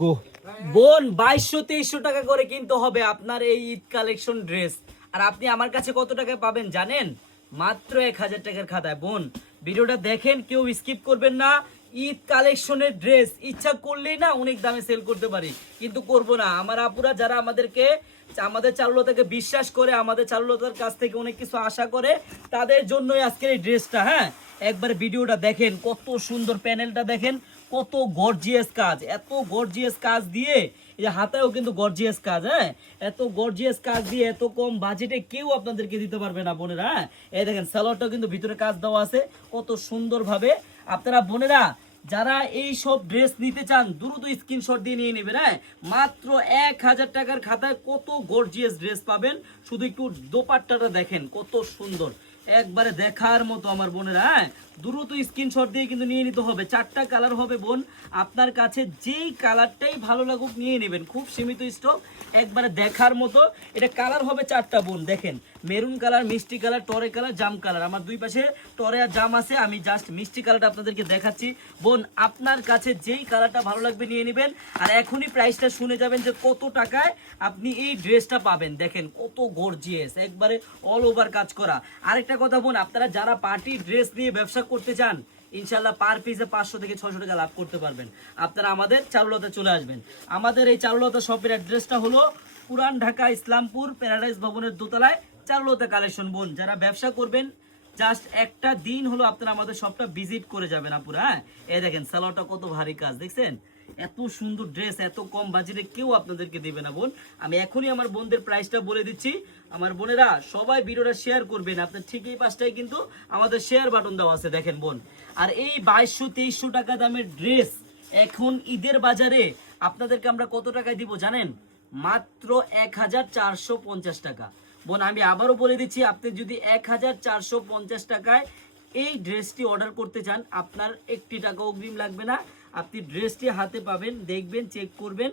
গো বোন 2200-2300 টাকা করে কিনতে হবে আপনার এই ঈদ কালেকশন ড্রেস। আর আপনি আমার কাছে কত টাকায় পাবেন জানেন? মাত্র 1000 টাকার খাতায়। বোন ভিডিওটা দেখেন, কেউ স্কিপ করবেন না। ঈদ কালেকশনের ড্রেস ইচ্ছা করলেই না অনেক দামে সেল করতে পারি, কিন্তু করব না। আমার আপুরা যারা আমাদের চারুলতাকে বিশ্বাস করে, আমাদের চারুলতার কাছ থেকে অনেক কিছু আশা করে, তাদের জন্যই আজকের এই ড্রেসটা। হ্যাঁ, একবার ভিডিওটা দেখেন, কত সুন্দর প্যানেলটা দেখেন, কত গর্জিয়াস কাজ, এত গর্জিয়াস কাজ দিয়ে। এই যে হাতেও কিন্তু গর্জিয়াস কাজ। হ্যাঁ, এত গর্জিয়াস কাজ দিয়ে এত কম বাজেটে কেউ আপনাদেরকে দিতে পারবে না বোনেরা। হ্যাঁ, এই দেখেন সালোয়ারটাও কিন্তু ভিতরে কাজ দেওয়া আছে কত সুন্দরভাবে। আপনারা বোনেরা যারা এই সব ড্রেস নিতে চান দ্রুত স্ক্রিনশট দিয়ে নিয়ে নেবেন। হ্যাঁ, মাত্র 1000 টাকার খাতায় কত গর্জিয়াস ড্রেস পাবেন। শুধু একটু দোপাট্টাটা দেখেন কত সুন্দর, একবারে দেখার মতো আমার বোনেরা। হ্যাঁ, দ্রুত স্ক্রিনশট দিয়ে কিন্তু নিয়ে নিতে হবে। 4টা কালার হবে বোন, আপনার কাছে যেই কালারটাই ভালো লাগুক নিয়ে নেবেন, খুব সীমিত স্টক, একবারে দেখার মতো। এটা কালার হবে 4টা বোন, দেখেন মেরুন কালার, মিষ্টি কালার, টরে কালার, জাম কালার। আমার দুই পাশে টরে আর জাম আছে, আমি জাস্ট মিষ্টি কালারটা আপনাদেরকে দেখাচ্ছি। বোন আপনার কাছে যেই কালারটা ভালো লাগবে নিয়ে নেবেন। আর এখনই প্রাইসটা শুনে যাবেন যে কত টাকায় আপনি এই ড্রেসটা পাবেন। দেখেন কত গর্জিয়াস, একবারে অল ওভার কাজ করা। আরেকটা কথা বোন, আপনারা যারা পার্টি ড্রেস নিয়ে ব্যবসা করতে চান, ইনশাল্লাহ পার পিসে 500 থেকে 600 টাকা লাভ করতে পারবেন। আপনারা আমাদের চারুলতা চলে আসবেন। আমাদের এই চারুলতা শপের অ্যাড্রেসটা হলো পুরান ঢাকা ইসলামপুর প্যারাডাইস ভবনের দোতলায় চারুলতা কালেকশন। বোন যারা ব্যবসা করবেন, জাস্ট একটা দিন হলো আপনারা আমাদের শপটা ভিজিট করে যাবেন আপুরা। হ্যাঁ, এই দেখেন সালোয়ারটা কত ভারী কাজ, দেখছেন? এত সুন্দর ড্রেস এত কম বাজেটে কেউ আপনাদেরকে দেবে না বোন। আমি এখনই আমার বোনদের প্রাইসটা বলে দিচ্ছি। আমার বোনেরা সবাই ভিডিওটা শেয়ার করবেন। আপনার ঠিক এই পাশটাই কিন্তু আমাদের শেয়ার বাটন দেওয়া আছে, দেখেন বোন। আর এই 2200-2300 টাকা দামের ড্রেস এখন ঈদের বাজারে আপনাদেরকে আমরা কত টাকায় দিব জানেন? মাত্র 1450 টাকা। বোন আমি আবারও বলে দিচ্ছি, আপনি যদি 1450 টাকায় এই ড্রেসটি অর্ডার করতে চান, আপনার 1 টাকা অগ্রিম লাগবে না। আপনি ড্রেসটি হাতে পাবেন, দেখবেন, চেক করবেন,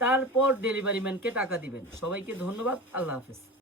তারপর ডেলিভারি ম্যানকে টাকা দিবেন। সবাইকে ধন্যবাদ, আল্লাহ হাফেজ।